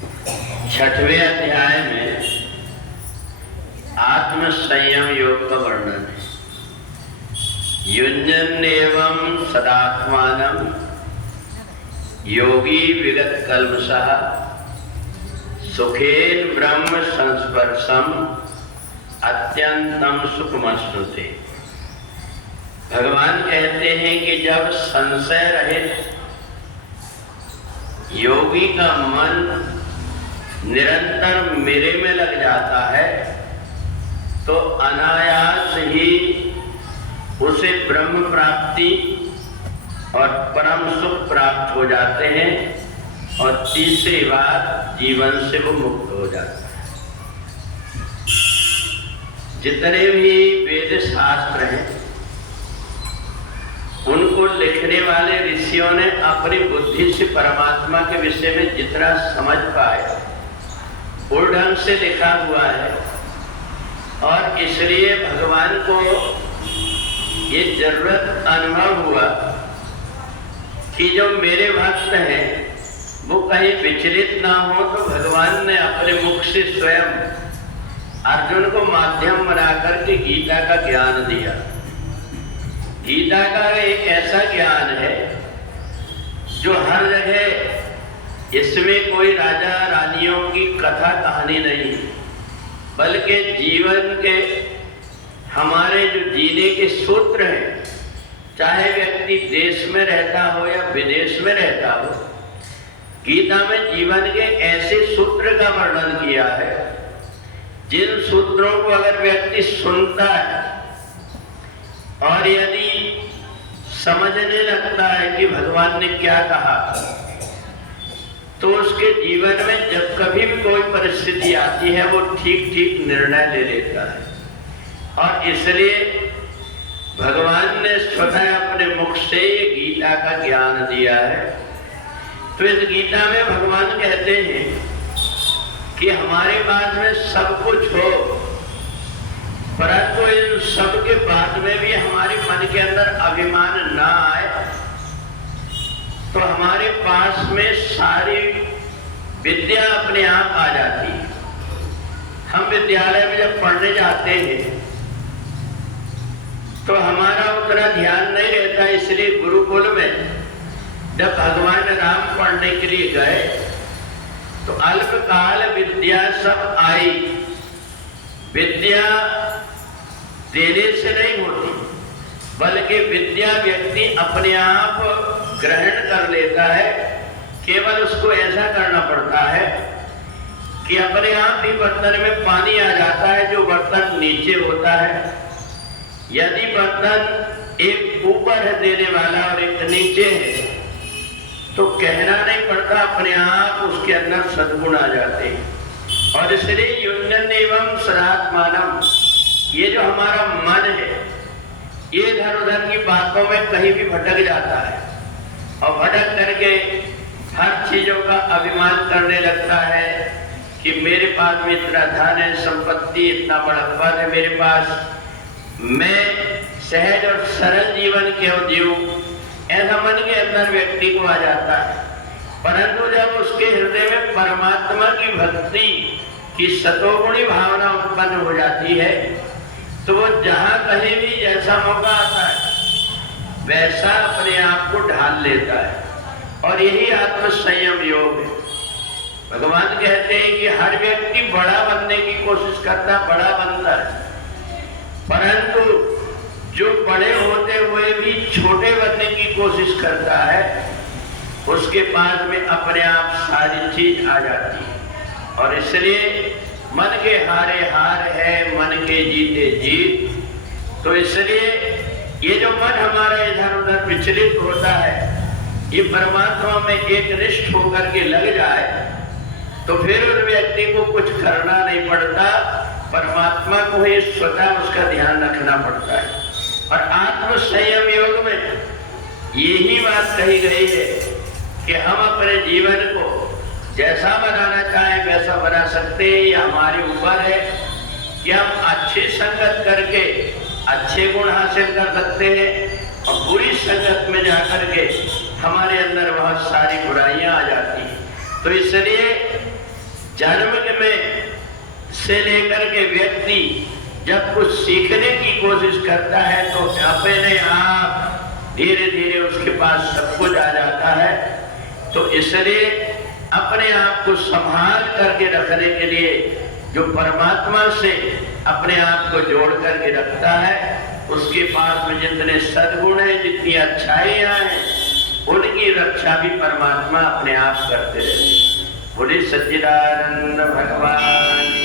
छठवें अध्याय में आत्म संयम योग का वर्णन है। युञ्जन एवं सदात्मानं योगी विगत कल्मषः सुखेन ब्रह्म संस्पर्शम अत्यंतम सुखमश्नुते। भगवान कहते हैं कि जब संशय रहित योगी का मन निरंतर मेरे में लग जाता है तो अनायास ही उसे ब्रह्म प्राप्ति और परम सुख प्राप्त हो जाते हैं और तीसरी बात जीवन से वो मुक्त हो जाता है। जितने भी वेद शास्त्र हैं उनको लिखने वाले ऋषियों ने अपनी बुद्धि से परमात्मा के विषय में जितना समझ पाए उस ढंग से लिखा हुआ है और इसलिए भगवान को ये जरूरत अनुभव हुआ कि जो मेरे भक्त हैं वो कहीं विचलित ना हो, तो भगवान ने अपने मुख से स्वयं अर्जुन को माध्यम बनाकर के गीता का ज्ञान दिया। गीता का एक ऐसा ज्ञान है जो हर जगह, इसमें कोई राजा रानियों की कथा कहानी नहीं, बल्कि जीवन के हमारे जो जीने के सूत्र हैं, चाहे व्यक्ति देश में रहता हो या विदेश में रहता हो, गीता में जीवन के ऐसे सूत्र का वर्णन किया है जिन सूत्रों को अगर व्यक्ति सुनता है और यदि समझने लगता है कि भगवान ने क्या कहा, तो उसके जीवन में जब कभी भी कोई परिस्थिति आती है वो ठीक ठीक निर्णय ले लेता है। और इसलिए भगवान ने स्वतः अपने मुख से गीता का ज्ञान दिया है। तो इस गीता में भगवान कहते हैं कि हमारे पास में सब कुछ हो, परंतु इन सब के बाद में भी हमारे मन के अंदर अभिमान ना आए तो हमारे पास में सारी विद्या अपने आप आ जाती है। हम विद्यालय में जब पढ़ने जाते हैं तो हमारा उतना ध्यान नहीं रहता, इसलिए गुरुकुल में जब भगवान राम पढ़ने के लिए गए तो अल्पकाल विद्या सब आई। विद्या देने से नहीं होती, बल्कि विद्या व्यक्ति अपने आप ग्रहण कर लेता है। केवल उसको ऐसा करना पड़ता है कि अपने आप ही बर्तन में पानी आ जाता है जो बर्तन नीचे होता है। यदि बर्तन एक ऊपर है देने वाला और एक नीचे है तो कहना नहीं पड़ता, अपने आप उसके अंदर सद्गुण आ जाते हैं। और इसलिए युञ्जन एवं सदात्मानं, ये जो हमारा मन है ये इधर उधर की बातों में कहीं भी भटक जाता है और भटक करके हर चीजों का अभिमान करने लगता है कि मेरे पास में इतना धन है, संपत्ति, इतना बड़ा पद है मेरे पास, मैं सहज और सरल जीवन क्यों जीऊं, ऐसा मन के अंदर व्यक्ति को आ जाता है। परंतु जब उसके हृदय में परमात्मा की भक्ति की सतोगुणी भावना उत्पन्न हो जाती है तो वो जहां कहीं भी जैसा मौका आता है वैसा अपने आप को ढाल लेता है और यही आत्म संयम योग है। भगवान कहते हैं कि हर व्यक्ति बड़ा बनने की कोशिश करता है, बड़ा बनता है, परंतु जो बड़े होते हुए भी छोटे बनने की कोशिश करता है उसके पास में अपने आप सारी चीज आ जाती है। और इसलिए मन के हारे हार है, मन के जीते जीत। तो इसलिए ये जो मन हमारा इधर उधर विचलित होता है ये परमात्मा में एक निष्ठ होकर के लग जाए तो फिर उस व्यक्ति को कुछ करना नहीं पड़ता, परमात्मा को ही स्वतः उसका ध्यान रखना पड़ता है। और आत्म संयम योग में यही बात कही गई है कि हम अपने जीवन को जैसा बनाना चाहें वैसा बना सकते हैं, ये हमारे ऊपर है कि हम अच्छी संगत करके अच्छे गुण हासिल कर सकते हैं और बुरी संगत में जाकर के हमारे अंदर बहुत सारी बुराइयां आ जाती हैं। तो इसलिए जन्म में से लेकर के व्यक्ति जब कुछ सीखने की कोशिश करता है तो अपने आप धीरे धीरे उसके पास सब कुछ आ जाता है। तो इसलिए अपने आप को संभाल करके रखने के लिए जो परमात्मा से अपने आप को जोड़ करके रखता है, उसके पास में जितने सद्गुण हैं, जितनी अच्छाइयां हैं, उनकी रक्षा भी परमात्मा अपने आप करते रहते। बोले सच्चिदानंद भगवान।